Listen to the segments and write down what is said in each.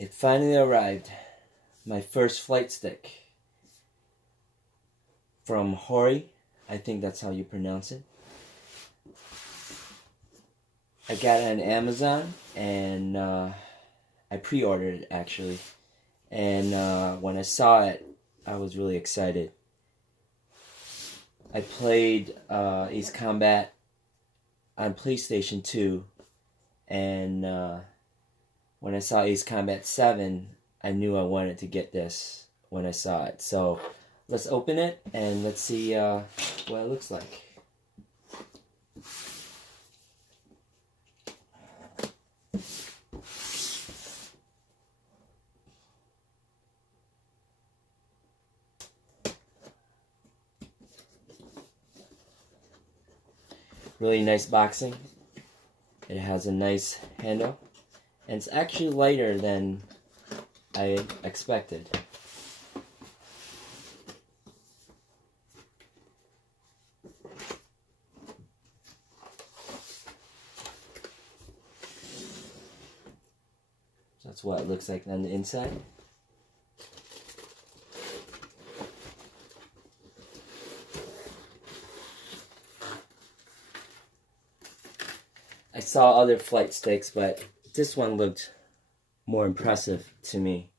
It finally arrived. My first flight stick from Hori. I think that's how you pronounce it. I got it on Amazon, and I pre-ordered it actually. And when I saw it, I was really excited. I played Ace Combat on PlayStation 2, and when I saw Ace Combat 7, I knew I wanted to get this when I saw it. So let's open it and let's see what it looks like. Really nice boxing. It has a nice handle, and it's actually lighter than I expected. That's what it looks like on the inside. I saw other flight sticks, but this one looked more impressive to me.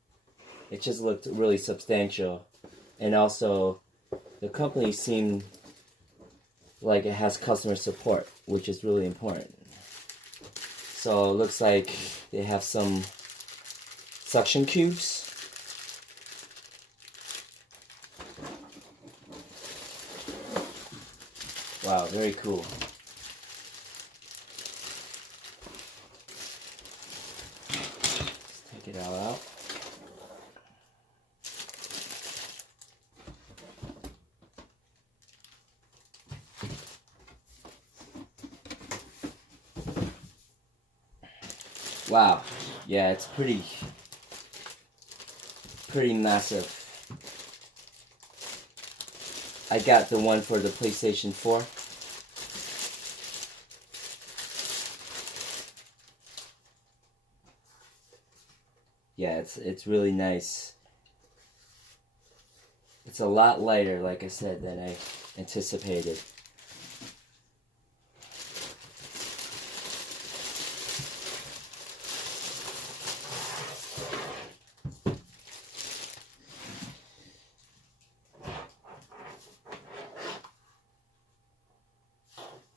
It just looked really substantial, and also the company seemed like it has customer support, which is really important. So it looks like they have some suction cubes. Wow, very cool. Let's take it all out. Wow, yeah, it's pretty massive. I got the one for the PlayStation 4. Yeah, it's really nice. It's a lot lighter, like I said, than I anticipated.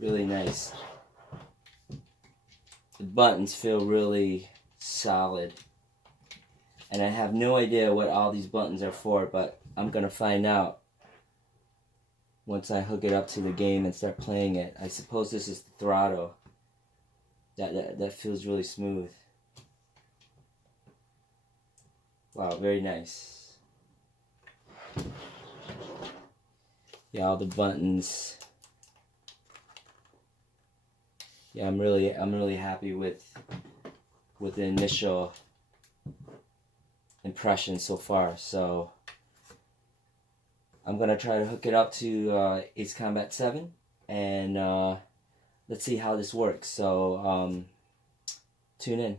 Really nice. The buttons feel really solid. And I have no idea what all these buttons are for, but I'm going to find out once I hook it up to the game and start playing it. I suppose this is the throttle. That feels really smooth. Wow, very nice. Yeah, all the buttons. Yeah, I'm really happy with the initial impression so far. So I'm gonna try to hook it up to Ace Combat 7, and let's see how this works. So tune in.